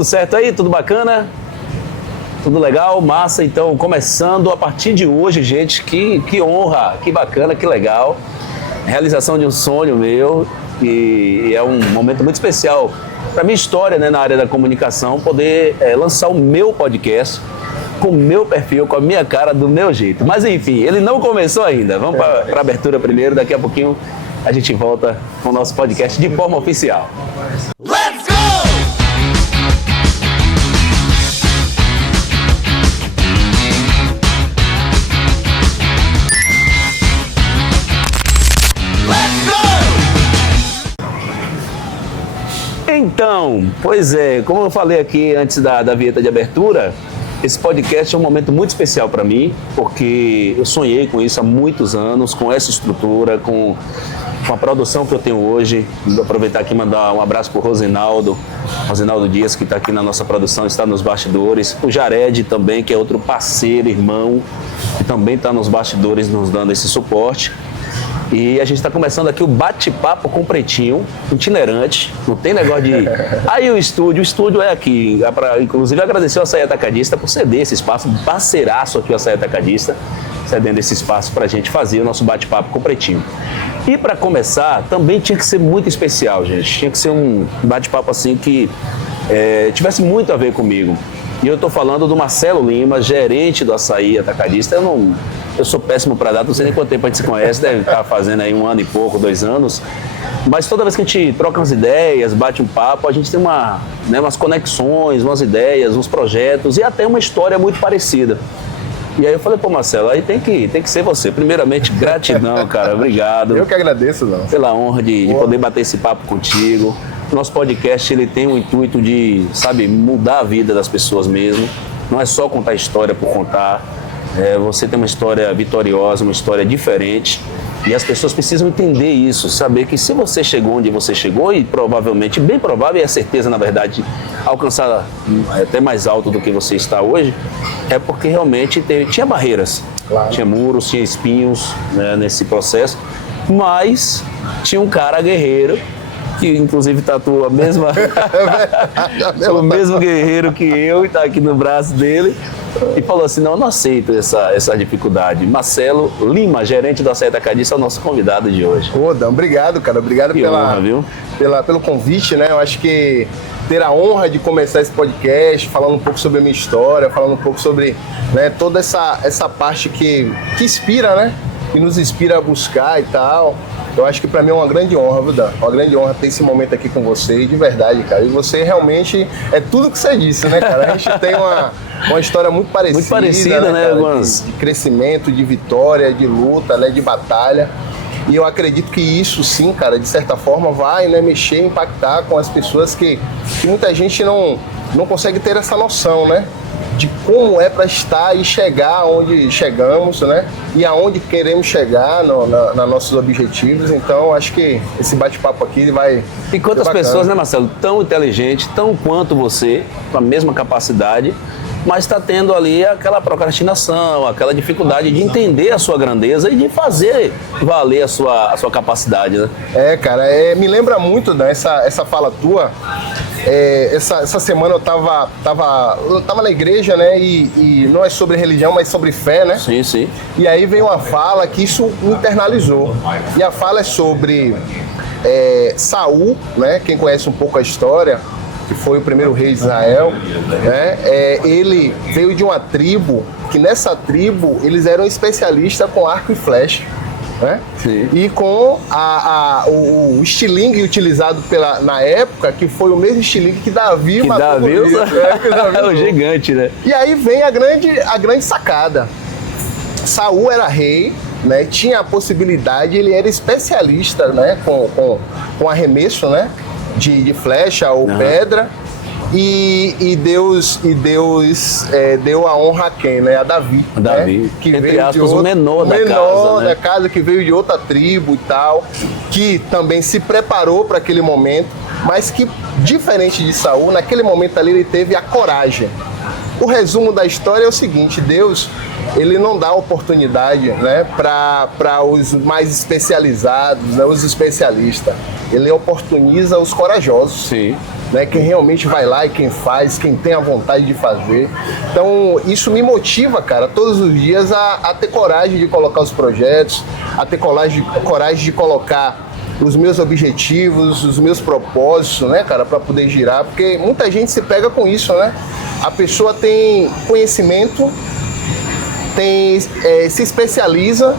tudo certo aí? Tudo bacana? Tudo legal? Massa? Então, começando a partir de hoje, gente, que honra, que bacana, que legal. Realização de um sonho meu e é um momento muito especial para minha história, né, na área da comunicação, poder lançar o meu podcast com o meu perfil, com a minha cara, do meu jeito. Mas enfim, ele não começou ainda. Vamos para a abertura primeiro, daqui a pouquinho a gente volta com o nosso podcast de forma oficial. Let's go! Então, pois é, como eu falei aqui antes da vinheta de abertura, esse podcast é um momento muito especial para mim, porque eu sonhei com isso há muitos anos, com essa estrutura, com a produção que eu tenho hoje. Vou aproveitar aqui e mandar um abraço para o Rosinaldo Dias, que está aqui na nossa produção, está nos bastidores. O Jared também, que é outro parceiro, irmão, que também está nos bastidores nos dando esse suporte. E a gente está começando aqui o bate-papo com o Pretinho, itinerante, não tem negócio de... Aí o estúdio é aqui, inclusive agradecer ao Açaí Atacadista por ceder esse espaço, parceiraço aqui o Açaí Atacadista, cedendo esse espaço para a gente fazer o nosso bate-papo com o Pretinho. E para começar, também tinha que ser muito especial, gente, tinha que ser um bate-papo assim que tivesse muito a ver comigo. E eu estou falando do Marcelo Lima, gerente do Açaí Atacadista. Eu sou péssimo para dar, não sei nem quanto tempo a gente se conhece, deve estar fazendo aí 1 ano e pouco, 2 anos. Mas toda vez que a gente troca umas ideias, bate um papo, a gente tem umas conexões, umas ideias, uns projetos e até uma história muito parecida. E aí eu falei, pô, Marcelo, aí tem que ser você. Primeiramente, gratidão, cara, obrigado. Eu que agradeço, não. Pela honra de poder bater esse papo contigo. Nosso podcast, ele tem o intuito de, mudar a vida das pessoas mesmo. Não é só contar história por contar. Você tem uma história vitoriosa, uma história diferente. E as pessoas precisam entender isso, saber que se você chegou onde você chegou, e provavelmente, bem provável, e é certeza, na verdade, alcançar até mais alto do que você está hoje, é porque realmente tinha barreiras, claro. Tinha muros, tinha espinhos, né, nesse processo, mas tinha um cara guerreiro, que inclusive tatua o mesmo guerreiro que eu, e está aqui no braço dele, e falou assim, não, eu não aceito essa dificuldade. Marcelo Lima, gerente do Açaí Atacadista, é o nosso convidado de hoje. Pô, Dan, obrigado, cara, obrigado pelo convite, né, eu acho que ter a honra de começar esse podcast, falando um pouco sobre a minha história, falando um pouco sobre, né, toda essa parte que inspira, né, que nos inspira a buscar e tal. Eu acho que pra mim é uma grande honra, viu, Dan? Uma grande honra ter esse momento aqui com você, de verdade, cara. E você realmente é tudo que você disse, né, cara? A gente tem uma história muito parecida. Muito parecida, né, de crescimento, de vitória, de luta, né, de batalha. E eu acredito que isso sim, cara, de certa forma vai, né, mexer, impactar com as pessoas que muita gente não consegue ter essa noção, né? De como é para estar e chegar onde chegamos, né? E aonde queremos chegar nos nossos objetivos. Então, acho que esse bate-papo aqui vai... E quantas pessoas, né, Marcelo, tão inteligentes, tão quanto você, com a mesma capacidade, mas está tendo ali aquela procrastinação, aquela dificuldade de entender a sua grandeza e de fazer valer a sua capacidade, né? Cara, me lembra muito dessa fala tua. Essa semana eu tava na igreja, né, e não é sobre religião, mas sobre fé, né? Sim, sim. E aí veio uma fala que isso internalizou. E a fala é sobre Saul, né? Quem conhece um pouco a história, que foi o primeiro rei de Israel, né? Ele veio de uma tribo, que nessa tribo eles eram especialistas com arco e flecha. Né? E com o estilingue utilizado na época, que foi o mesmo estilingue que Davi matou. É o gigante, né? E aí vem a grande sacada. Saul era rei, né? Tinha a possibilidade, ele era especialista, né? Com arremesso, né? De flecha ou pedra. E Deus deu a honra a quem, né? A Davi. Né? Que entre veio aspas, o menor da casa, que veio de outra tribo e tal, que também se preparou para aquele momento, mas que, diferente de Saul, naquele momento ali ele teve a coragem, o resumo da história é o seguinte: Deus, ele não dá oportunidade, né, para os mais especializados, né, os especialistas. Ele oportuniza os corajosos. Sim. Né, quem realmente vai lá e quem faz, quem tem a vontade de fazer. Então, isso me motiva, cara, todos os dias a ter coragem de colocar os projetos, a ter coragem de colocar os meus objetivos, os meus propósitos, né, cara, para poder girar, porque muita gente se pega com isso, né? A pessoa tem conhecimento, se especializa,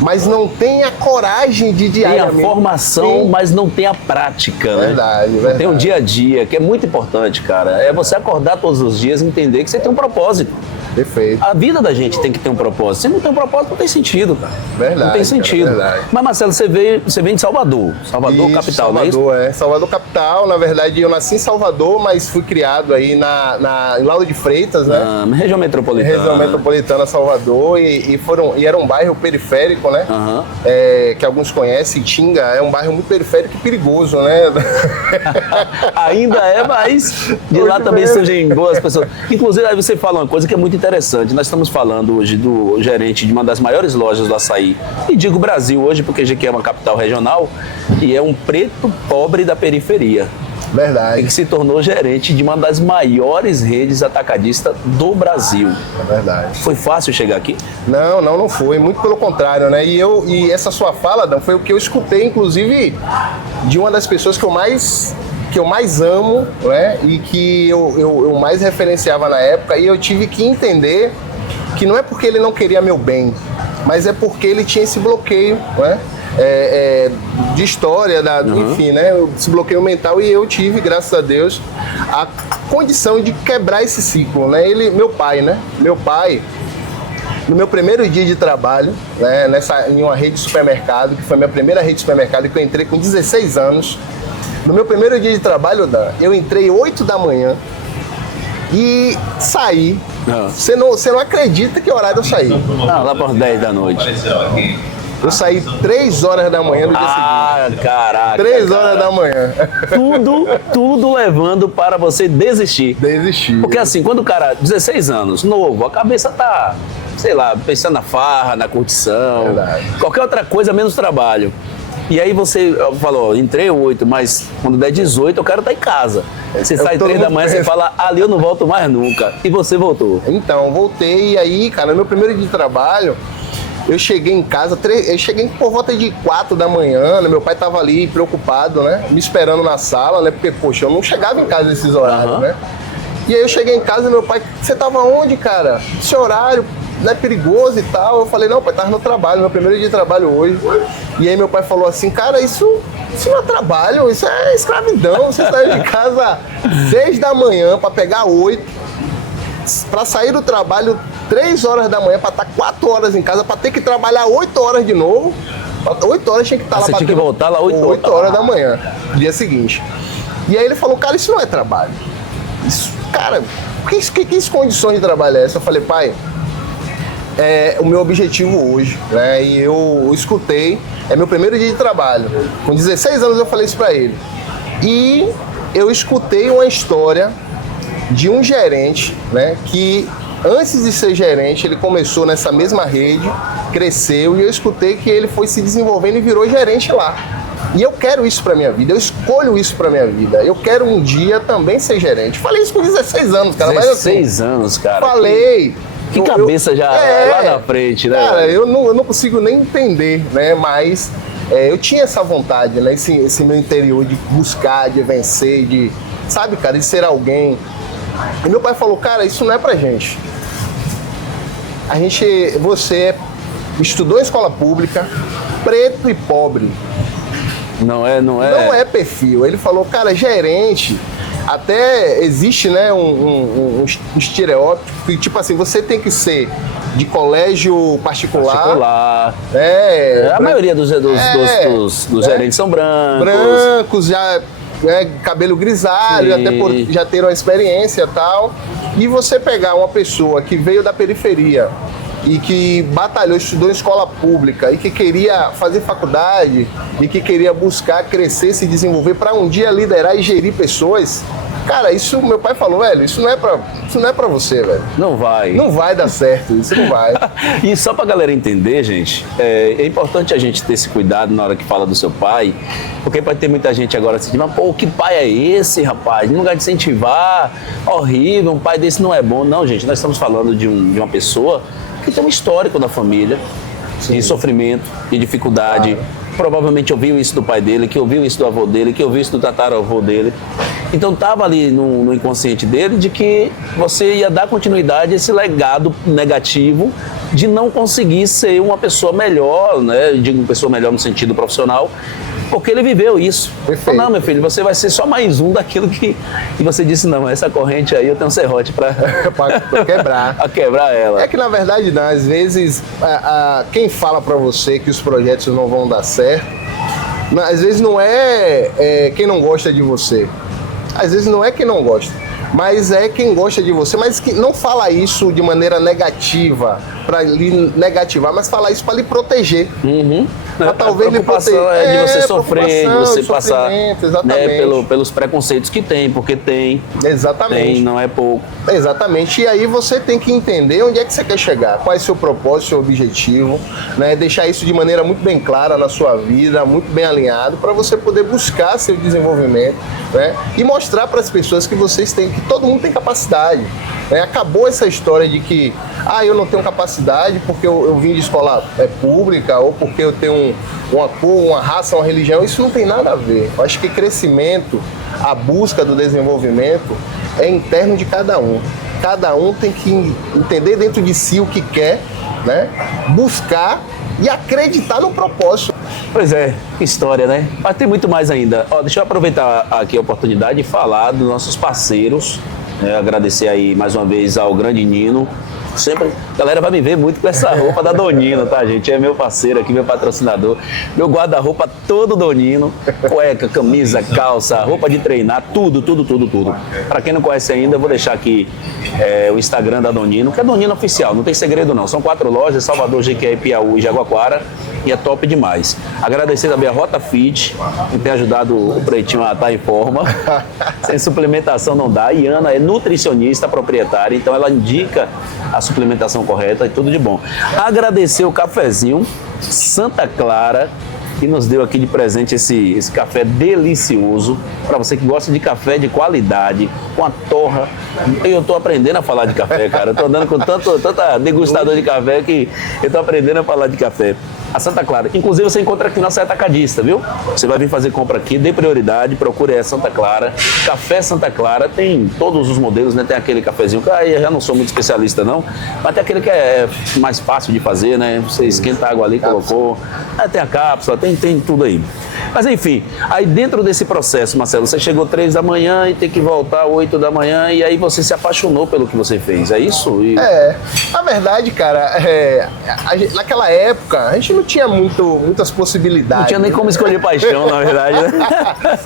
mas não tem a coragem de diariamente. Tem a formação, mas não tem a prática, né? Verdade. Tem um dia a dia, que é muito importante, cara. É você acordar todos os dias e entender que você tem um propósito. Perfeito. A vida da gente tem que ter um propósito. Se não tem um propósito, não tem sentido, cara. Verdade. Não tem sentido. Verdade. Mas, Marcelo, você vem de Salvador. Salvador, isso, capital, Salvador, não é isso? Salvador, capital. Na verdade, eu nasci em Salvador, mas fui criado aí em Lauro de Freitas, né? Região metropolitana. Região metropolitana, Salvador. E era um bairro periférico, né? Uhum. Que alguns conhecem, Tinga. É um bairro muito periférico e perigoso, né? Ainda é, mas de lá também surgem boas pessoas. Inclusive, aí você fala uma coisa que é muito interessante. Nós estamos falando hoje do gerente de uma das maiores lojas do açaí, e digo Brasil hoje porque Jequié é uma capital regional, e é um preto pobre da periferia. Verdade. E que se tornou gerente de uma das maiores redes atacadistas do Brasil. É verdade. Foi fácil chegar aqui? Não foi. Muito pelo contrário, né? E essa sua fala, Dan, foi o que eu escutei, inclusive, de uma das pessoas que eu mais amo, né? E que eu mais referenciava na época, e eu tive que entender que não é porque ele não queria meu bem, mas é porque ele tinha esse bloqueio, né? De história, enfim, né? Esse bloqueio mental, e eu tive, graças a Deus, a condição de quebrar esse ciclo, né? Meu pai, no meu primeiro dia de trabalho, né, em uma rede de supermercado, que foi a minha primeira rede de supermercado, que eu entrei com 16 anos. No meu primeiro dia de trabalho, Dan, eu entrei 8 da manhã e saí. Você não acredita que horário eu saí. Lá por 10 da noite. Eu saí 3 horas da manhã do dia seguinte. Caraca. 3 horas da manhã. Tudo levando para você desistir. Porque assim, quando o cara, 16 anos, novo, a cabeça tá, sei lá, pensando na farra, na curtição, verdade, qualquer outra coisa menos trabalho. E aí você falou, entrei 8, mas quando der 18 eu quero estar em casa. Você sai 3 da manhã, você fala, ali eu não volto mais nunca. E você voltou. Então, voltei, e aí, cara, no meu primeiro dia de trabalho, eu cheguei em casa, por volta de 4 da manhã, né? Meu pai tava ali preocupado, né? Me esperando na sala, né? Porque, poxa, eu não chegava em casa nesses horários, né? E aí eu cheguei em casa e meu pai, você tava onde, cara? Esse horário não é perigoso e tal? Eu falei, não, pai, tava no trabalho, meu primeiro dia de trabalho hoje. E aí meu pai falou assim, cara, isso não é trabalho, isso é escravidão. Você saiu de casa 6 da manhã pra pegar 8, pra sair do trabalho 3 horas da manhã, pra estar 4 horas em casa, pra ter que trabalhar 8 horas de novo. 8 horas tinha que estar lá. Você tinha que voltar lá 8 horas da manhã, dia seguinte. E aí ele falou, cara, isso não é trabalho. Isso, cara, que condições de trabalho é essa? Eu falei, pai, é o meu objetivo hoje, né? E eu escutei, é meu primeiro dia de trabalho. Com 16 anos eu falei isso pra ele. E eu escutei uma história de um gerente, né? Que antes de ser gerente, ele começou nessa mesma rede, cresceu, e eu escutei que ele foi se desenvolvendo e virou gerente lá. E eu quero isso pra minha vida, eu escolho isso pra minha vida. Eu quero um dia também ser gerente. Falei isso com 16 anos, cara. 16 anos, cara. Falei. Que cabeça já lá na frente, né? Cara, eu não consigo nem entender, né? Mas eu tinha essa vontade, né? Esse meu interior de buscar, de vencer, de, sabe, cara, de ser alguém. E meu pai falou, cara, isso não é pra gente. Você estudou em escola pública, preto e pobre. Não é perfil. Ele falou, cara, gerente, até existe, né, um estereótipo que, tipo assim, você tem que ser de colégio particular. A maioria dos gerentes são brancos. Brancos, já, né, cabelo grisalho, até por já ter uma experiência e tal. E você pegar uma pessoa que veio da periferia e que batalhou, estudou em escola pública e que queria fazer faculdade e que queria buscar crescer, se desenvolver para um dia liderar e gerir pessoas, Cara, isso meu pai falou, velho, isso não é pra você, velho. Não vai. Não vai dar certo, isso não vai. E só pra galera entender, gente, é importante a gente ter esse cuidado na hora que fala do seu pai, porque pode ter muita gente agora assim, mas pô, que pai é esse, rapaz? No lugar de incentivar, horrível, um pai desse não é bom. Não, gente, nós estamos falando de uma pessoa que tem um histórico na família, de sofrimento, de dificuldade. Provavelmente ouviu isso do pai dele, que ouviu isso do avô dele, que ouviu isso do tataravô dele. Então estava ali no inconsciente dele de que você ia dar continuidade a esse legado negativo de não conseguir ser uma pessoa melhor, né? Digo uma pessoa melhor no sentido profissional, porque ele viveu isso. Perfeito. Não, meu filho, você vai ser só mais um daquilo que... E você disse, não, essa corrente aí eu tenho um serrote para quebrar. Pra quebrar ela. É que, na verdade, não, às vezes, quem fala para você que os projetos não vão dar certo, às vezes não é quem não gosta de você. Às vezes não é quem não gosta, mas é quem gosta de você, mas que não fala isso de maneira negativa, para lhe negativar, mas fala isso para lhe proteger. Pra talvez lhe proteger. É de você sofrer, de você passar, né, exatamente. pelos preconceitos que tem, porque tem. Exatamente. Tem, não é pouco. Exatamente. E aí você tem que entender onde é que você quer chegar, qual é o seu propósito, seu objetivo, né? Deixar isso de maneira muito bem clara na sua vida, muito bem alinhado, para você poder buscar seu desenvolvimento, né? E mostrar para as pessoas que vocês têm, que todo mundo tem capacidade. Acabou essa história de que eu não tenho capacidade porque eu vim de escola pública ou porque eu tenho uma cor, uma raça, uma religião. Isso não tem nada a ver. Eu acho que crescimento, a busca do desenvolvimento é interno de cada um. Cada um tem que entender dentro de si o que quer, né? Buscar e acreditar no propósito. Pois é, que história, né? Mas tem muito mais ainda. Deixa eu aproveitar aqui a oportunidade e falar dos nossos parceiros. Agradecer aí mais uma vez ao grande Nino. Sempre, a galera vai me ver muito com essa roupa da Donino, tá, gente? É meu parceiro aqui, meu patrocinador. Meu guarda-roupa todo Donino. Cueca, camisa, calça, roupa de treinar, tudo. Pra quem não conhece ainda, eu vou deixar aqui o Instagram da Donino, que é Donino Oficial, não tem segredo não. São 4 lojas, Salvador, Jequié, Piauí e Jaguaquara. E é top demais. Agradecer também a Rota Fit, que tem ajudado o Pretinho a estar em forma. Sem suplementação não dá. E Ana é nutricionista proprietária, então ela indica a suplementação correta e tudo de bom. Agradecer o cafezinho Santa Clara, que nos deu aqui de presente esse café delicioso. Para você que gosta de café de qualidade, com a torra. Eu tô aprendendo a falar de café, cara. Eu tô andando com tanta degustador de café que eu tô aprendendo a falar de café. A Santa Clara. Inclusive você encontra aqui na Nossa Atacadista, viu? Você vai vir fazer compra aqui, dê prioridade, procure a Santa Clara. Café Santa Clara tem todos os modelos, né? Tem aquele cafezinho que eu já não sou muito especialista não, mas tem aquele que é mais fácil de fazer, né? Você esquenta a água ali, colocou. Tem a cápsula, tem tudo aí. Mas enfim, aí dentro desse processo, Marcelo, você chegou 3 da manhã e tem que voltar 8 da manhã e aí você se apaixonou pelo que você fez, é isso? Na verdade, cara, naquela época a gente não tinha muitas possibilidades. Não tinha nem como escolher paixão, na verdade, né?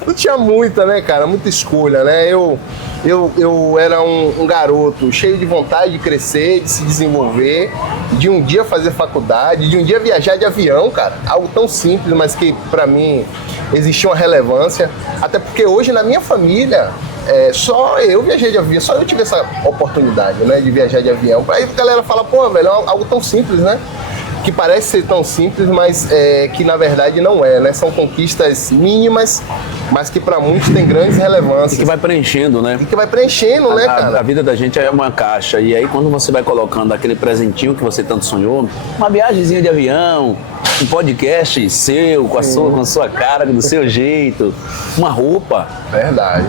Não tinha muita, né, cara? Muita escolha, né? Eu era um garoto cheio de vontade de crescer, de se desenvolver, de um dia fazer faculdade, de um dia viajar de avião, cara. Algo tão simples, mas que pra mim existia uma relevância. Até porque hoje na minha família, só eu viajei de avião, só eu tive essa oportunidade, né, de viajar de avião. Aí a galera fala, pô, velho, é algo tão simples, né? Que parece ser tão simples, mas que na verdade não é, né? São conquistas mínimas, mas que para muitos tem grandes relevâncias. E que vai preenchendo, né? E que vai preenchendo, né, cara? A vida da gente é uma caixa, e aí quando você vai colocando aquele presentinho que você tanto sonhou, uma viagemzinha de avião, um podcast seu, com a sua cara, do seu jeito, uma roupa. Verdade.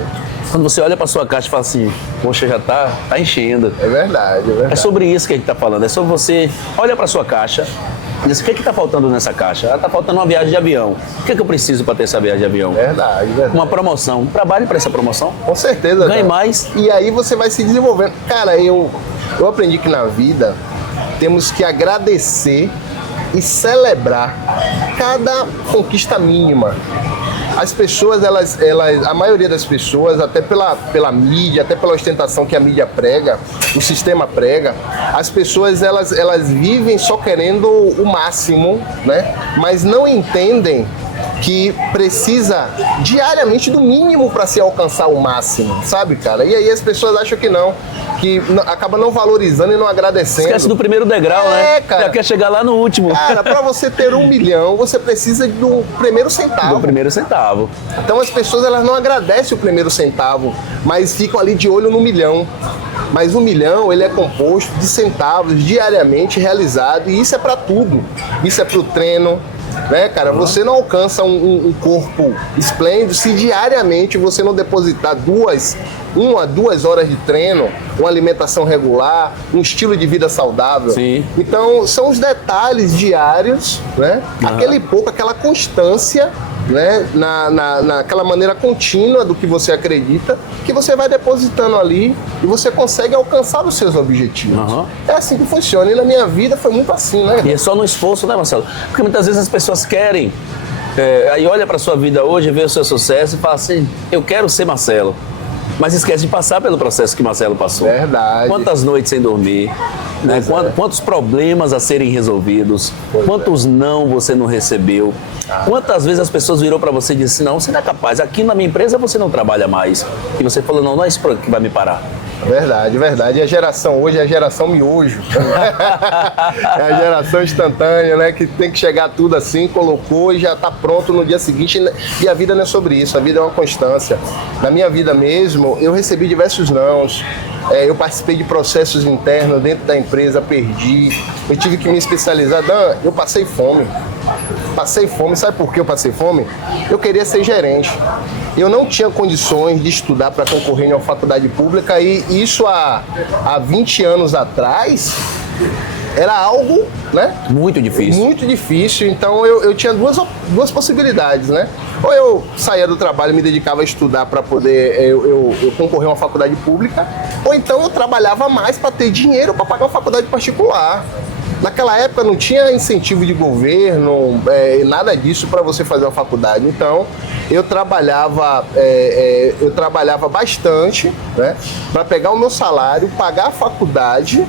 Quando você olha para sua caixa e fala assim, poxa, já tá enchendo. É verdade. É sobre isso que a gente tá falando, é sobre você, olha para sua caixa e diz, o que é que tá faltando nessa caixa? Tá faltando uma viagem de avião. O que é que eu preciso para ter essa viagem de avião? Verdade. Uma promoção. Trabalhe para essa promoção. Com certeza. Ganhe mais. E aí você vai se desenvolvendo. Cara, eu aprendi que na vida temos que agradecer e celebrar cada conquista mínima. As pessoas, a maioria das pessoas, até pela mídia, até pela ostentação que a mídia prega, o sistema prega, as pessoas elas vivem só querendo o máximo, né? Mas não entendem que precisa diariamente do mínimo para se alcançar o máximo, sabe, cara? E aí as pessoas acham que não, que acaba não valorizando e não agradecendo. Esquece do primeiro degrau, né? Cara. Já quer chegar lá no último. Cara, para você ter 1 milhão, você precisa do primeiro centavo. Do primeiro centavo. Então as pessoas elas não agradecem o primeiro centavo, mas ficam ali de olho no milhão. Mas 1 milhão, ele é composto de centavos diariamente realizado, e isso é para tudo. Isso é para o treino, né, cara? Você não alcança um corpo esplêndido se diariamente você não depositar 1 a 2 horas de treino, uma alimentação regular, um estilo de vida saudável. Sim. Então, são os detalhes diários, né? Aquele pouco, aquela constância, né? Naquela maneira contínua do que você acredita, que você vai depositando ali e você consegue alcançar os seus objetivos. É assim que funciona. E na minha vida foi muito assim, né? E é só no esforço, né, Marcelo? Porque muitas vezes as pessoas querem, aí olha para sua vida hoje, vê o seu sucesso e fala assim, eu quero ser Marcelo. Mas esquece de passar pelo processo que Marcelo passou. Verdade. Quantas noites sem dormir, né? Quantos problemas a serem resolvidos, quantos não você não recebeu, quantas vezes as pessoas virou para você e disseram, não, você não é capaz, aqui na minha empresa você não trabalha mais. E você falou, não é isso que vai me parar. Verdade, verdade. E a geração hoje é a geração miojo. É a geração instantânea, né? Que tem que chegar tudo assim, colocou e já está pronto no dia seguinte. E a vida não é sobre isso, a vida é uma constância. Na minha vida mesmo, eu recebi diversos nãos. Eu participei de processos internos dentro da empresa, perdi. Eu tive que me especializar. Dan, eu passei fome. Passei fome, sabe por que eu passei fome? Eu queria ser gerente. Eu não tinha condições de estudar para concorrer em uma faculdade pública, e isso há 20 anos atrás era algo, né? Muito difícil. Muito difícil. Então eu tinha duas possibilidades, né? Ou eu saía do trabalho e me dedicava a estudar para poder eu concorrer a uma faculdade pública, ou então eu trabalhava mais para ter dinheiro para pagar uma faculdade particular. Naquela época não tinha incentivo de governo, nada disso para você fazer uma faculdade. Então, eu trabalhava bastante, né, para pegar o meu salário, pagar a faculdade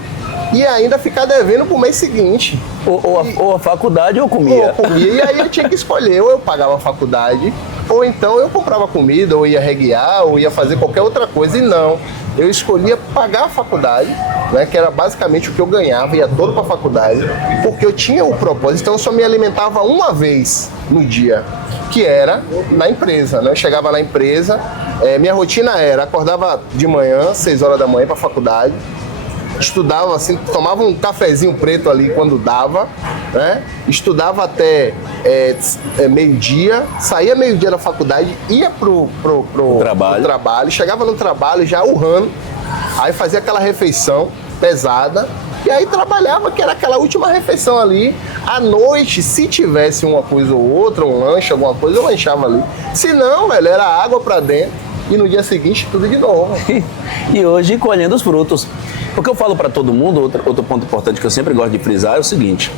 e ainda ficar devendo pro mês seguinte. Ou a faculdade ou comia. E aí eu tinha que escolher, ou eu pagava a faculdade, ou então eu comprava comida, ou ia reguear, ou ia fazer qualquer outra coisa. E não, eu escolhia pagar a faculdade, né, que era basicamente o que eu ganhava, ia todo para a faculdade, porque eu tinha o propósito. Então eu só me alimentava uma vez no dia, que era na empresa, né? Eu chegava na empresa, minha rotina era, acordava de manhã, 6 horas da manhã para a faculdade, estudava assim, tomava um cafezinho preto ali quando dava, né? Estudava até meio-dia, saía meio-dia da faculdade, ia pro trabalho, chegava no trabalho já urrando, aí fazia aquela refeição pesada, e aí trabalhava, que era aquela última refeição ali. À noite, se tivesse uma coisa ou outra, um lanche, alguma coisa, eu lanchava ali. Se não, velho, era água pra dentro, e no dia seguinte tudo de novo. E hoje colhendo os frutos. O que eu falo para todo mundo, outro ponto importante que eu sempre gosto de frisar é o seguinte,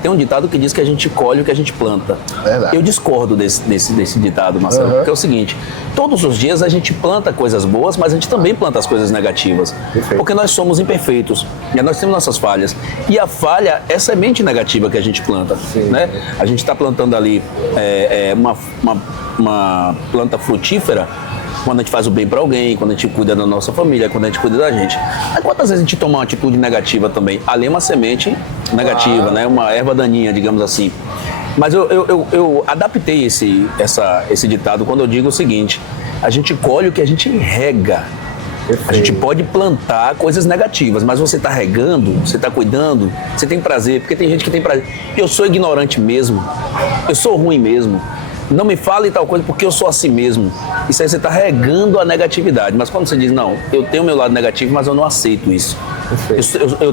tem um ditado que diz que a gente colhe o que a gente planta. Verdade. Eu discordo desse ditado, Marcelo, porque é o seguinte, todos os dias a gente planta coisas boas, mas a gente também planta as coisas negativas. Perfeito. Porque nós somos imperfeitos, né? Nós temos nossas falhas. E a falha é semente negativa que a gente planta. Né? A gente está plantando ali uma planta frutífera, quando a gente faz o bem para alguém, quando a gente cuida da nossa família, quando a gente cuida da gente. Aí quantas vezes a gente toma uma atitude negativa também? Ali é uma semente negativa, né? Uma erva daninha, digamos assim. Mas eu adaptei esse ditado quando eu digo o seguinte, a gente colhe o que a gente rega. A gente pode plantar coisas negativas, mas você está regando, você está cuidando, você tem prazer, porque tem gente que tem prazer. Eu sou ignorante mesmo, eu sou ruim mesmo. Não me fale tal coisa porque eu sou assim mesmo. Isso aí você está regando a negatividade. Mas quando você diz, não, eu tenho o meu lado negativo, mas eu não aceito isso. Eu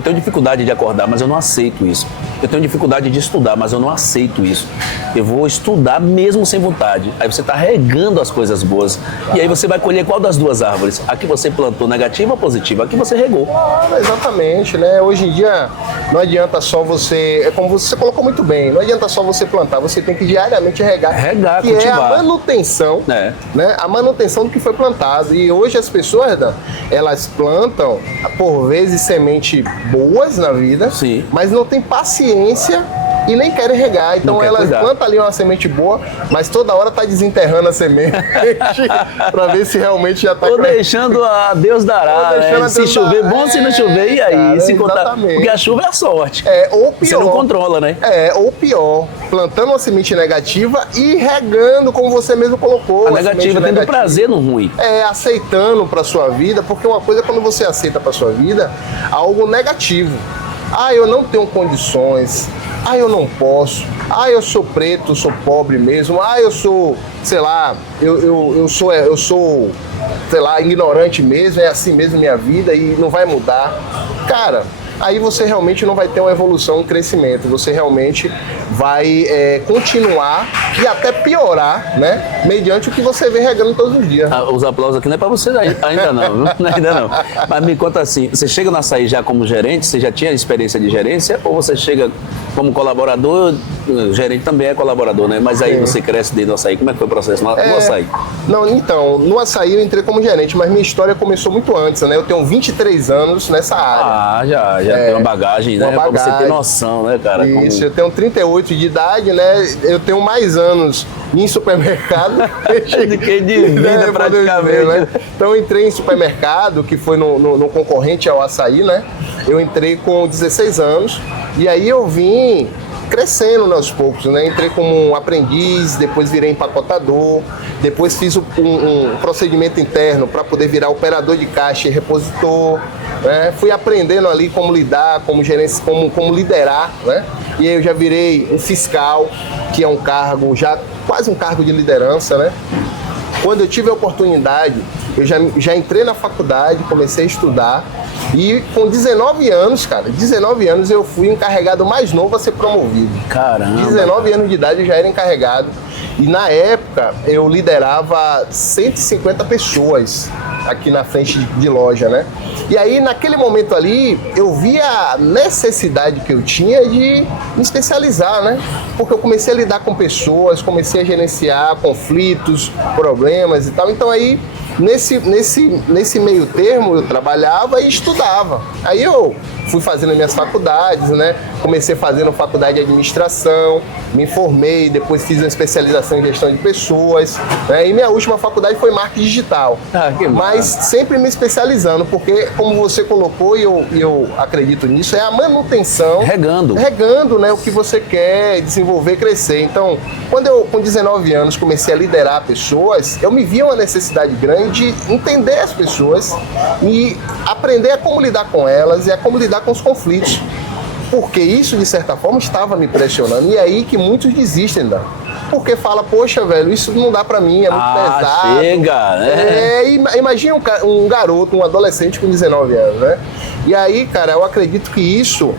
tenho dificuldade de acordar, mas eu não aceito isso. Eu tenho dificuldade de estudar, mas eu não aceito isso. Eu vou estudar mesmo sem vontade. Aí você está regando as coisas boas. E aí você vai colher qual das duas árvores? A que você plantou negativa ou positiva? A que você regou. Exatamente, né? Hoje em dia não adianta só você, é como você colocou muito bem, não adianta só você plantar, você tem que diariamente regar, que cultivar. É a manutenção, né? A manutenção do que foi plantado. E hoje as pessoas, elas plantam, por vezes, sementes boas na vida, sim, mas não tem paciência e nem querem regar. Então elas plantam ali uma semente boa, mas toda hora tá desenterrando a semente para ver se realmente já tá crescendo. Ou deixando a Deus dará, né? Se chover, bom, se não chover, e aí? Cara, se contar, porque a chuva é a sorte. Ou pior. Você não controla, né? Ou pior, plantando uma semente negativa e regando, como você mesmo colocou. A negativa, tendo prazer no ruim. Aceitando para sua vida, porque uma coisa é quando você aceita para sua vida algo negativo. Eu não tenho condições. Eu não posso. Eu sou preto, sou pobre mesmo. Eu sou, sei lá, eu sou, sei lá, ignorante mesmo, é assim mesmo minha vida e não vai mudar. Cara, aí você realmente não vai ter uma evolução, um crescimento. Você realmente vai continuar e até piorar, né? Mediante o que você vem regando todos os dias. Os aplausos aqui não é para você ainda não, ainda não. Mas me conta assim, você chega no Açaí já como gerente, você já tinha experiência de gerência ou você chega como colaborador, gerente também é colaborador, né? Mas aí você cresce dentro do Açaí, como é que foi o processo no Açaí? Não, então, no Açaí eu entrei como gerente, mas minha história começou muito antes, né? Eu tenho 23 anos nessa área. Já tem uma bagagem, né? Pra você ter noção, né, cara? Isso, eu tenho 38 de idade, né? Eu tenho mais anos em supermercado de que de vida, praticamente. Né? Então eu entrei em supermercado, que foi no concorrente ao Açaí, né? Eu entrei com 16 anos e aí eu vim crescendo aos poucos, né? Entrei como um aprendiz, depois virei empacotador, depois fiz um procedimento interno para poder virar operador de caixa e repositor, né? Fui aprendendo ali como lidar, como gerência, como liderar, né? E aí eu já virei um fiscal, que é um cargo, já quase um cargo de liderança, né? Quando eu tive a oportunidade, eu já entrei na faculdade, comecei a estudar e com 19 anos, cara, 19 anos eu fui encarregado mais novo a ser promovido. Caramba! 19 anos de idade eu já era encarregado e na época eu liderava 150 pessoas aqui na frente de loja, né? E aí naquele momento ali eu vi a necessidade que eu tinha de me especializar, né? Porque eu comecei a lidar com pessoas, comecei a gerenciar conflitos, problemas e tal. Então aí nesse meio termo eu trabalhava e estudava. Aí eu fui fazendo minhas faculdades, né? Comecei fazendo faculdade de administração, me formei, depois fiz uma especialização em gestão de pessoas, né? E minha última faculdade foi marketing digital. Mas sempre me especializando, porque como você colocou e eu acredito nisso, é a manutenção. Regando, né? O que você quer desenvolver, crescer. Então, quando eu com 19 anos comecei a liderar pessoas, eu me via uma necessidade grande de entender as pessoas e aprender a como lidar com elas e a como lidar com os conflitos. Porque isso, de certa forma, estava me pressionando. E é aí que muitos desistem, Dan. Porque fala, poxa, velho, isso não dá pra mim, é muito pesado. Chega, né? Imagina um garoto, um adolescente com 19 anos, né? E aí, cara, eu acredito que isso,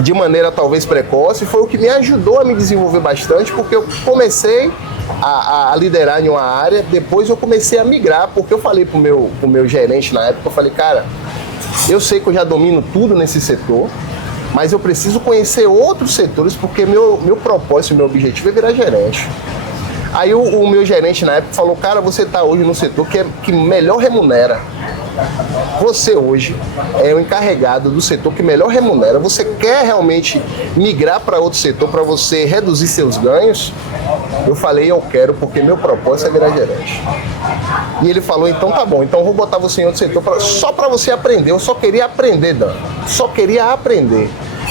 de maneira talvez precoce, foi o que me ajudou a me desenvolver bastante, porque eu comecei a liderar em uma área, depois eu comecei a migrar, porque eu falei pro meu gerente na época, eu falei, cara, eu sei que eu já domino tudo nesse setor, mas eu preciso conhecer outros setores, porque meu propósito, meu objetivo é virar gerente. Aí o meu gerente na época falou, cara, você está hoje no setor que melhor remunera. Você hoje é o encarregado do setor que melhor remunera. Você quer realmente migrar para outro setor para você reduzir seus ganhos? Eu falei, eu quero, porque meu propósito é virar gerente. E ele falou, então tá bom, então eu vou botar você em outro setor só para você aprender. Eu só queria aprender, Dan. Só queria aprender.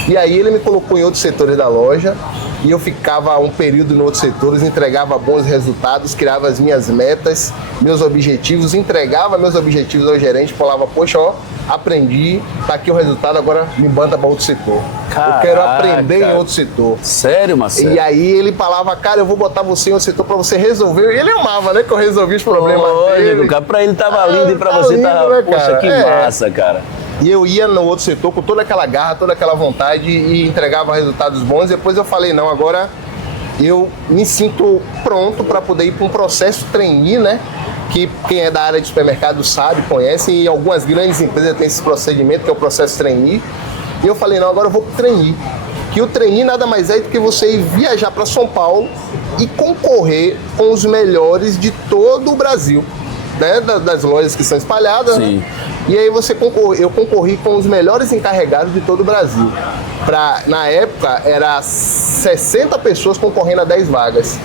E aí ele me colocou em outros setores da loja e eu ficava um período em outros setores, entregava bons resultados, criava as minhas metas, meus objetivos, entregava meus objetivos ao gerente, falava, poxa, ó, aprendi, tá aqui o resultado, agora me banda para outro setor. Caraca, eu quero aprender em outro setor. Sério, Marcelo? E aí ele falava, cara, eu vou botar você em outro setor para você resolver. E ele amava, né, que eu resolvi os problemas dele. Cara, pra ele tava lindo e pra você lindo, tava, né, poxa, que massa, cara. E eu ia no outro setor com toda aquela garra, toda aquela vontade e entregava resultados bons. Depois eu falei, não, agora eu me sinto pronto para poder ir para um processo trainee, né? Que quem é da área de supermercado sabe, conhece, e algumas grandes empresas têm esse procedimento, que é o processo trainee. E eu falei, não, agora eu vou para o trainee. Que o trainee nada mais é do que você ir viajar para São Paulo e concorrer com os melhores de todo o Brasil. né, das lojas que são espalhadas. Sim. Né? E aí eu concorri com os melhores encarregados de todo o Brasil. Na época, era 60 pessoas concorrendo a 10 vagas.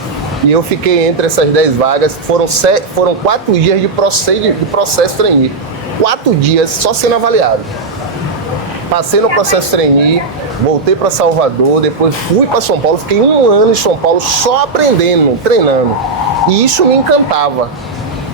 E eu fiquei entre essas 10 vagas. Foram 4 dias de processo trainee. 4 dias só sendo avaliado. Passei no processo trainee, voltei para Salvador, depois fui para São Paulo, fiquei 1 ano em São Paulo só aprendendo, treinando. E isso me encantava.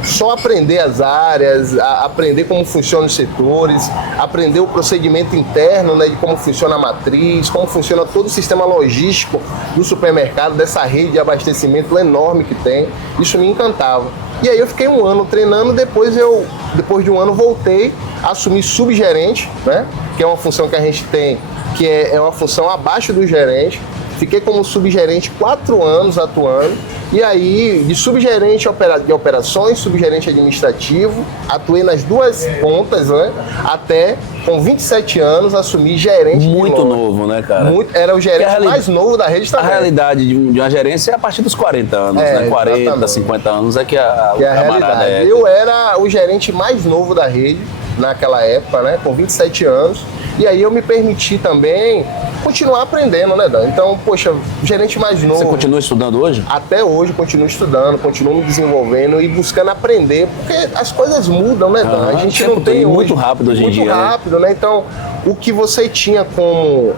Só aprender as áreas, aprender como funcionam os setores, aprender o procedimento interno, né, de como funciona a matriz, como funciona todo o sistema logístico do supermercado, dessa rede de abastecimento enorme que tem. Isso me encantava. E aí eu fiquei 1 ano treinando, depois de 1 ano voltei a assumir subgerente, né, que é uma função que a gente tem, que é uma função abaixo do gerente. Fiquei como subgerente 4 anos atuando. E aí, de subgerente de operações, subgerente administrativo, atuei nas 2 pontas, né? Até, com 27 anos, assumi gerente. Muito novo, né, cara? Era o gerente mais novo da rede também. A realidade de uma gerência é a partir dos 40 anos, né? 40, exatamente. 50 anos é que a realidade. Eu era o gerente mais novo da rede naquela época, né? Com 27 anos. E aí eu me permiti também continuar aprendendo, né, Dan? Então, poxa, gerente mais novo. Você continua estudando hoje? Até hoje continuo estudando, continuo me desenvolvendo e buscando aprender, porque as coisas mudam, né, Dan? A gente não tem hoje, muito rápido hoje em dia. Muito rápido, né? Então, o que você tinha como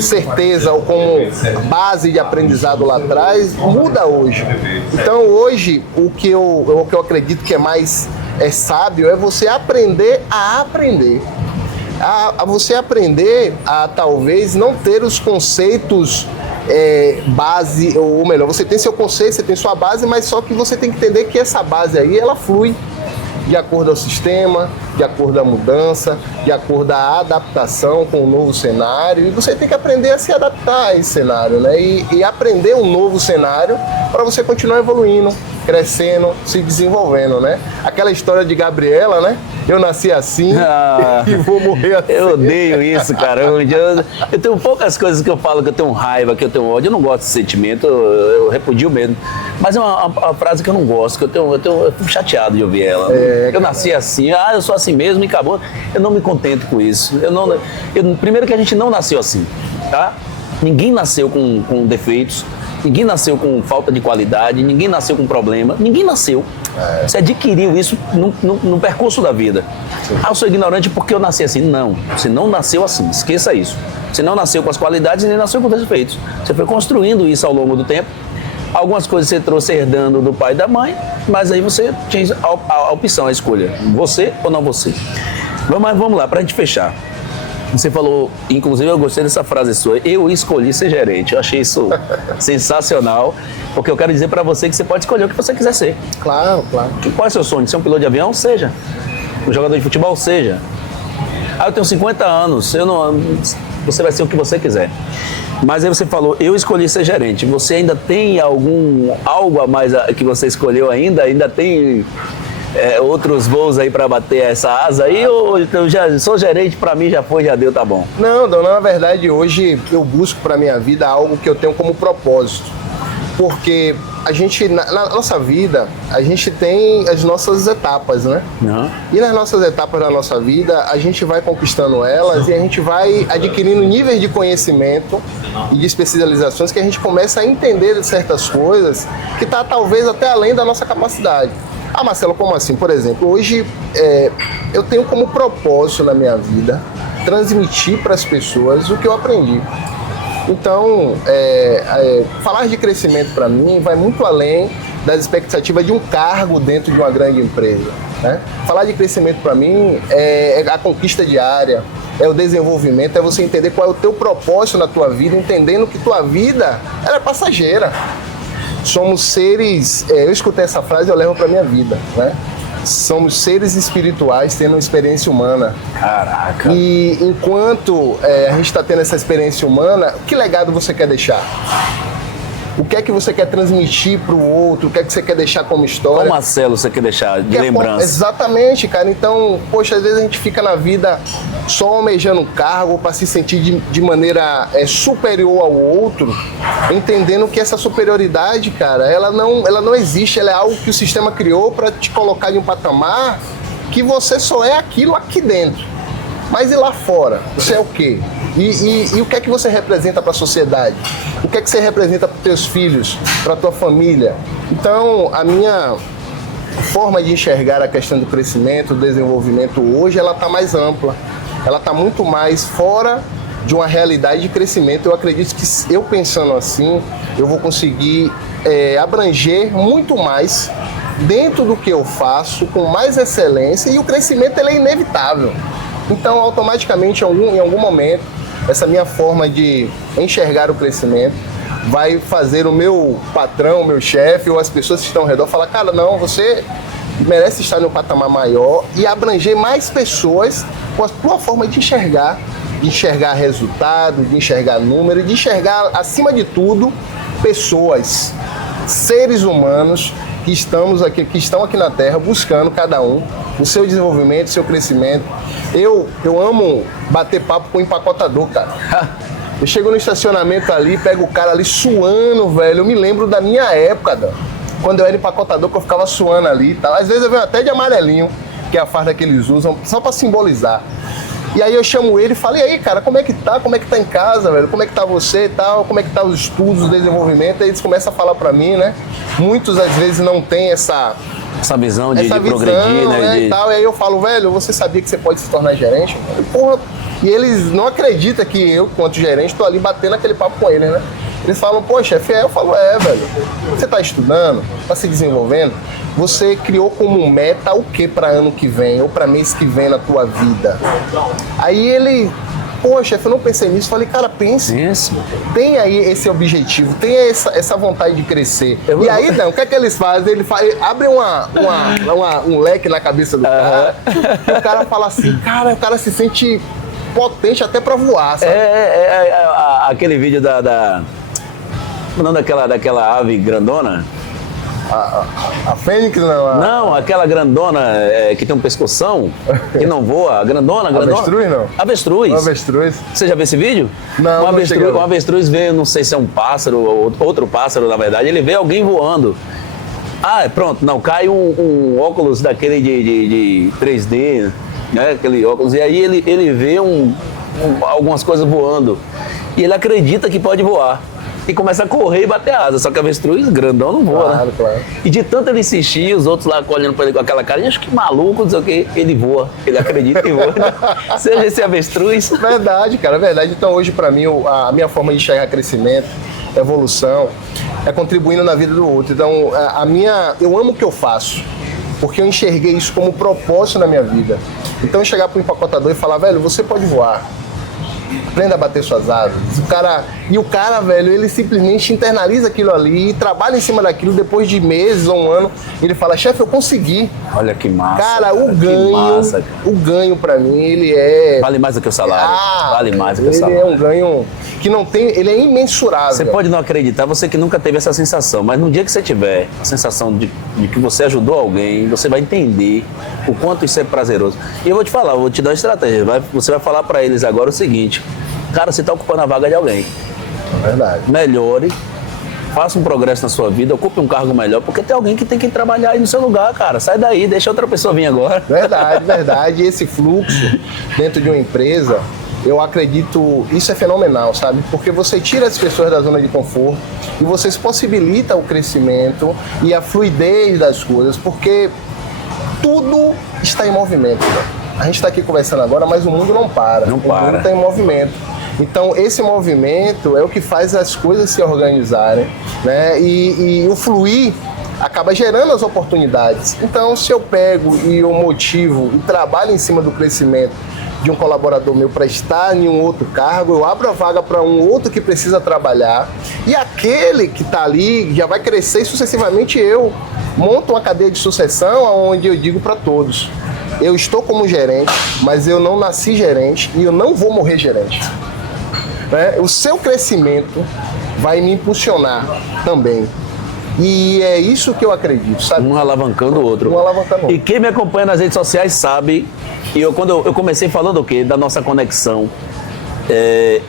certeza ou como base de aprendizado lá atrás muda hoje. Então, hoje, o que eu acredito que é mais sábio é você aprender a aprender. A você aprender a talvez não ter os conceitos base, ou melhor, você tem seu conceito, você tem sua base, mas só que você tem que entender que essa base aí, ela flui de acordo ao sistema, de acordo à mudança, de acordo à adaptação com o novo cenário, e você tem que aprender a se adaptar a esse cenário, né? E aprender um novo cenário para você continuar evoluindo, crescendo, se desenvolvendo, né? Aquela história de Gabriela, né? Eu nasci assim e vou morrer assim. Eu odeio isso, cara. Eu tenho poucas coisas que eu falo que eu tenho raiva, que eu tenho ódio. Eu não gosto desse sentimento, eu repudio mesmo. Mas é uma frase que eu não gosto, que eu fico chateado de ouvir ela. Eu nasci assim, eu sou assim mesmo e acabou. Eu não me contento com isso. Primeiro que a gente não nasceu assim, tá? Ninguém nasceu com defeitos. Ninguém nasceu com falta de qualidade, ninguém nasceu com problema, ninguém nasceu. Você adquiriu isso no percurso da vida. Eu sou ignorante porque eu nasci assim. Não, você não nasceu assim, esqueça isso. Você não nasceu com as qualidades e nem nasceu com defeitos. Você foi construindo isso ao longo do tempo. Algumas coisas você trouxe herdando do pai e da mãe, mas aí você tinha a opção, a escolha. Você ou não você. Mas vamos lá, pra gente fechar. Você falou, inclusive eu gostei dessa frase sua, eu escolhi ser gerente. Eu achei isso sensacional, porque eu quero dizer pra você que você pode escolher o que você quiser ser. Claro, claro. Qual é o seu sonho? Ser um piloto de avião? Seja. Um jogador de futebol? Seja. Eu tenho 50 anos, você vai ser o que você quiser. Mas aí você falou, eu escolhi ser gerente. Você ainda tem algo a mais que você escolheu ainda? Ainda tem outros voos aí para bater essa asa aí, ou eu já sou gerente, para mim já deu, tá bom? Não, na verdade hoje eu busco para minha vida algo que eu tenho como propósito, porque a gente, na nossa vida, a gente tem as nossas etapas, né? Uhum. E nas nossas etapas da nossa vida, a gente vai conquistando elas e a gente vai adquirindo níveis de conhecimento e de especializações que a gente começa a entender certas coisas que tá talvez até além da nossa capacidade. Marcelo, como assim? Por exemplo, hoje eu tenho como propósito na minha vida transmitir para as pessoas o que eu aprendi. Então, falar de crescimento para mim vai muito além das expectativas de um cargo dentro de uma grande empresa, né? Falar de crescimento para mim é a conquista diária, é o desenvolvimento, é você entender qual é o teu propósito na tua vida, entendendo que tua vida ela é passageira. Somos seres, eu escutei essa frase e eu levo para minha vida, né? Somos seres espirituais tendo uma experiência humana. Caraca! E enquanto a gente está tendo essa experiência humana, que legado você quer deixar? o que é que você quer transmitir para o outro, o que é que você quer deixar como história. Qual Marcelo você quer deixar de lembrança? Exatamente, cara. Então, poxa, às vezes a gente fica na vida só almejando um cargo para se sentir de maneira superior ao outro, entendendo que essa superioridade, cara, ela não existe, ela é algo que o sistema criou para te colocar em um patamar que você só é aquilo aqui dentro. Mas e lá fora? Você é o quê? E o que é que você representa para a sociedade? O que é que você representa para os teus filhos, para a tua família? Então, a minha forma de enxergar a questão do crescimento, do desenvolvimento hoje, ela está mais ampla. Ela está muito mais fora de uma realidade de crescimento. Eu acredito que eu pensando assim, eu vou conseguir abranger muito mais dentro do que eu faço, com mais excelência, e o crescimento ele é inevitável. Então, automaticamente, em algum momento, essa minha forma de enxergar o crescimento vai fazer o meu patrão, o meu chefe, ou as pessoas que estão ao redor falar, cara, não, você merece estar no patamar maior e abranger mais pessoas com a tua forma de enxergar resultado, de enxergar número, de enxergar, acima de tudo, pessoas, seres humanos que estão aqui na Terra buscando cada um o seu desenvolvimento, o seu crescimento. Eu amo bater papo com o empacotador, cara. Eu chego no estacionamento ali, pego o cara ali suando, velho. Eu me lembro da minha época, quando eu era empacotador, que eu ficava suando ali e tal. Às vezes eu venho até de amarelinho, que é a farda que eles usam, só pra simbolizar. E aí eu chamo ele e falo, e aí, cara, como é que tá? Como é que tá em casa, velho? Como é que tá você e tal? Como é que tá os estudos, o desenvolvimento? Aí eles começam a falar pra mim, né? Muitos, às vezes, não têm essa visão de progredir, né? E tal. E aí eu falo, velho, você sabia que você pode se tornar gerente? Porra. E eles não acreditam que eu, quanto gerente, tô ali batendo aquele papo com eles, né? Eles falam, pô, chefe, eu falo, velho, você tá estudando, tá se desenvolvendo, você criou como meta o que para ano que vem, ou para mês que vem na tua vida? Aí ele, pô, chefe, eu não pensei nisso. Falei, cara, pense. Tem aí esse objetivo, tem essa vontade de crescer. E aí, não, o que é que eles fazem? Ele abre um leque na cabeça do cara, e o cara fala assim, cara, o cara se sente potente até pra voar, sabe? Aquele vídeo não daquela ave grandona? A Fênix não? Não, aquela grandona que tem um pescoção, que não voa. Grandona. Avestruz não? Avestruz. Você já viu esse vídeo? Não, Um avestruz vê, não sei se é um pássaro ou outro pássaro, na verdade, ele vê alguém voando. Pronto, não, cai um óculos daquele de 3D, né, aquele óculos, e aí ele vê algumas coisas voando, e ele acredita que pode voar. E começa a correr e bater asa. Só que a avestruz grandão não voa, claro, né? Claro. E de tanto ele insistir, os outros lá olhando pra ele com aquela cara, acho que maluco, não sei o que, ele voa. Ele acredita que voa. Seja esse avestruz. Verdade, cara, verdade. Então hoje pra mim, a minha forma de enxergar crescimento, evolução, é contribuindo na vida do outro. Então eu amo o que eu faço, porque eu enxerguei isso como propósito na minha vida. Então chegar pro empacotador e falar, velho, você pode voar. Aprenda a bater suas asas. O cara, velho, ele simplesmente internaliza aquilo ali e trabalha em cima daquilo. Depois de meses ou um ano, ele fala, chefe, eu consegui. Olha que massa. Cara, o ganho pra mim, ele é... Vale mais do que o salário. Vale mais do que o salário. Ele é um ganho que não tem... Ele é imensurável. Você pode não acreditar, você que nunca teve essa sensação, mas no dia que você tiver a sensação de que você ajudou alguém, você vai entender o quanto isso é prazeroso. E eu vou te falar, vou te dar uma estratégia. Você vai falar pra eles agora o seguinte, cara, você está ocupando a vaga de alguém. Verdade. Melhore, faça um progresso na sua vida, ocupe um cargo melhor, porque tem alguém que tem que trabalhar aí no seu lugar, cara. Sai daí, deixa outra pessoa vir agora. Verdade. E esse fluxo dentro de uma empresa, eu acredito, isso é fenomenal, sabe? Porque você tira as pessoas da zona de conforto e vocês possibilitam o crescimento e a fluidez das coisas, porque tudo está em movimento, né? A gente está aqui conversando agora, mas o mundo não para. O mundo está em movimento. Então, esse movimento é o que faz as coisas se organizarem, né? E o fluir acaba gerando as oportunidades. Então, se eu pego e eu motivo e trabalho em cima do crescimento de um colaborador meu para estar em um outro cargo, eu abro a vaga para um outro que precisa trabalhar, e aquele que está ali já vai crescer e sucessivamente eu monto uma cadeia de sucessão onde eu digo para todos, eu estou como gerente, mas eu não nasci gerente e eu não vou morrer gerente. O seu crescimento vai me impulsionar também. E é isso que eu acredito, sabe? Um alavancando o outro. Um alavancando o outro. E quem me acompanha nas redes sociais sabe, quando eu comecei falando o quê? Da nossa conexão.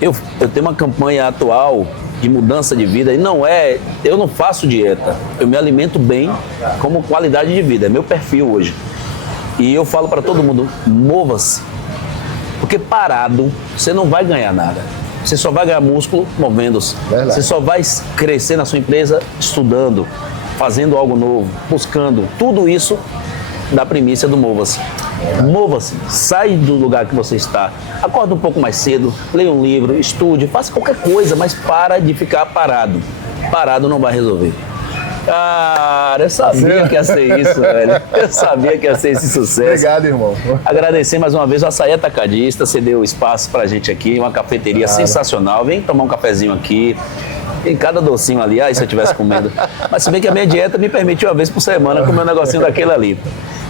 Eu tenho uma campanha atual de mudança de vida, e eu não faço dieta, eu me alimento bem como qualidade de vida, é meu perfil hoje. E eu falo para todo mundo, mova-se, porque parado você não vai ganhar nada, você só vai ganhar músculo movendo-se, você só vai crescer na sua empresa estudando, fazendo algo novo, buscando, tudo isso da primícia do mova-se. Mova-se, sai do lugar que você está, acorda um pouco mais cedo, leia um livro, estude, faça qualquer coisa, mas para de ficar parado. Parado não vai resolver. Cara, eu sabia que ia ser isso, velho. Eu sabia que ia ser esse sucesso. Obrigado, irmão. Agradecer mais uma vez o Açaí Atacadista, você deu espaço pra gente aqui, uma cafeteria sensacional. Vem tomar um cafezinho aqui. Tem cada docinho ali, se eu estivesse comendo. Mas se bem que a minha dieta me permite uma vez por semana comer um negocinho daquele ali.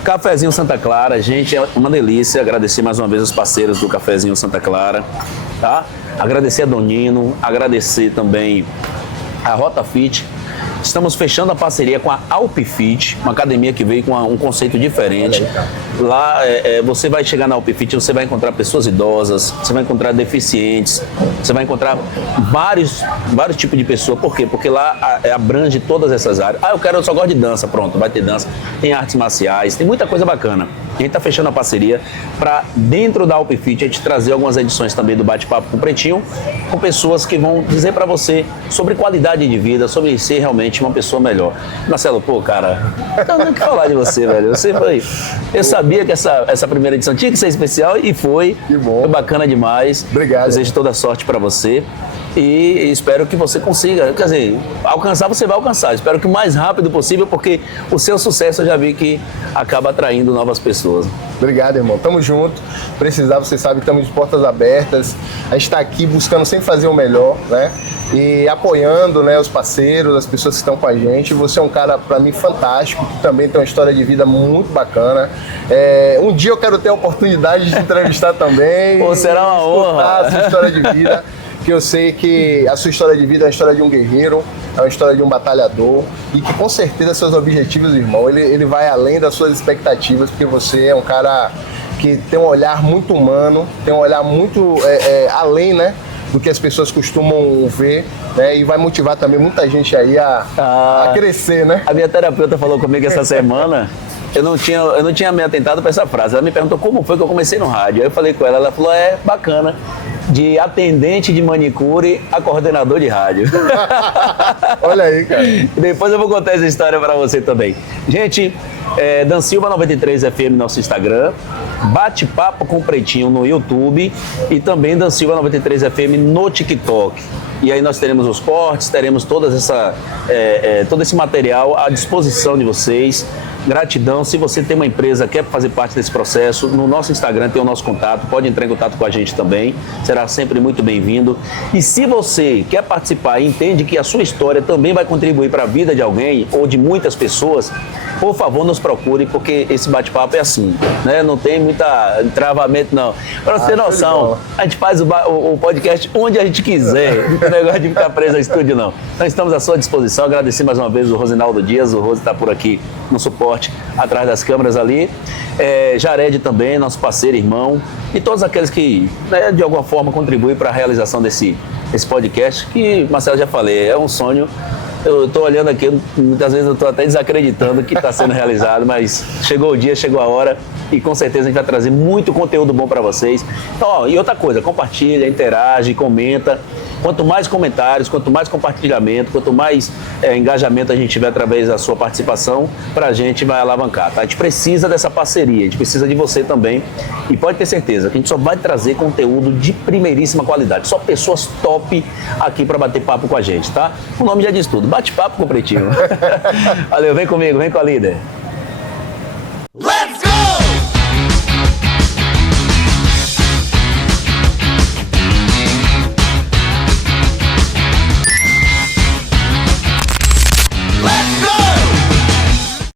Cafezinho Santa Clara, gente, é uma delícia. Agradecer mais uma vez os parceiros do Cafezinho Santa Clara, tá? Agradecer a Donino, agradecer também a Rota Fit. Estamos fechando a parceria com a Alpfit, uma academia que veio com um conceito diferente. Lá você vai chegar na Alpfit, você vai encontrar pessoas idosas, você vai encontrar deficientes, você vai encontrar vários tipos de pessoas. Por quê? Porque lá abrange todas essas áreas. Eu só gosto de dança, pronto, vai ter dança. Tem artes marciais, tem muita coisa bacana. A gente está fechando a parceria para, dentro da Alpfit, a gente trazer algumas edições também do Bate-Papo com o Pretinho, com pessoas que vão dizer para você sobre qualidade de vida, sobre ser realmente uma pessoa melhor. Marcelo, cara, não tenho o que falar de você, velho. Eu sabia que essa primeira edição tinha que ser especial e foi. Que bom. Foi bacana demais. Obrigado. Desejo toda a sorte para você. E espero que você consiga, quer dizer, alcançar você vai alcançar. Espero que o mais rápido possível, porque o seu sucesso eu já vi que acaba atraindo novas pessoas. Obrigado, irmão. Tamo junto. Precisar, você sabe, estamos de portas abertas. A gente está aqui buscando sempre fazer o melhor, né? E apoiando, né, os parceiros, as pessoas que estão com a gente. Você é um cara, para mim, fantástico, que também tem uma história de vida muito bacana. Um dia eu quero ter a oportunidade de entrevistar também. Pô, será uma honra. A sua história de vida. Que eu sei que a sua história de vida é uma história de um guerreiro, é uma história de um batalhador, e que com certeza seus objetivos, irmão, ele vai além das suas expectativas, porque você é um cara que tem um olhar muito humano, tem um olhar muito além, né, do que as pessoas costumam ver, né, e vai motivar também muita gente aí a crescer, né? A minha terapeuta falou comigo essa semana. Eu não tinha me atentado para essa frase. Ela me perguntou como foi que eu comecei no rádio. Aí eu falei com ela, ela falou, bacana, de atendente de manicure a coordenador de rádio. Olha aí, cara. Depois eu vou contar essa história para você também. Gente, Dan Silva 93 FM no nosso Instagram, Bate-Papo com o Pretinho no YouTube e também Dan Silva 93 FM no TikTok. E aí nós teremos os cortes, teremos todo esse material à disposição de vocês. Gratidão. Se você tem uma empresa, quer fazer parte desse processo, no nosso Instagram tem o nosso contato, pode entrar em contato com a gente também, será sempre muito bem-vindo. E se você quer participar e entende que a sua história também vai contribuir para a vida de alguém ou de muitas pessoas, por favor, nos procure, porque esse bate-papo é assim, né? Não tem muita travamento, não. Para você ter noção, a gente faz o podcast onde a gente quiser, não tem negócio de ficar preso ao estúdio, não. Então estamos à sua disposição. Agradecer mais uma vez o Rosinaldo Dias, o Rose está por aqui no suporte, atrás das câmeras ali. Jared também, nosso parceiro, irmão, e todos aqueles que, né, de alguma forma contribuem para a realização desse podcast, que, Marcelo, já falei, é um sonho. Eu estou olhando aqui, muitas vezes eu estou até desacreditando que está sendo realizado, mas chegou o dia, chegou a hora e com certeza a gente vai trazer muito conteúdo bom para vocês. Então, e outra coisa, compartilha, interage, comenta. Quanto mais comentários, quanto mais compartilhamento, quanto mais engajamento a gente tiver através da sua participação, para a gente vai alavancar, tá? A gente precisa dessa parceria, a gente precisa de você também. E pode ter certeza que a gente só vai trazer conteúdo de primeiríssima qualidade. Só pessoas top aqui para bater papo com a gente, tá? O nome já diz tudo, bate-papo com o Pretinho. Valeu, vem comigo, vem com a líder. Let's go! Let's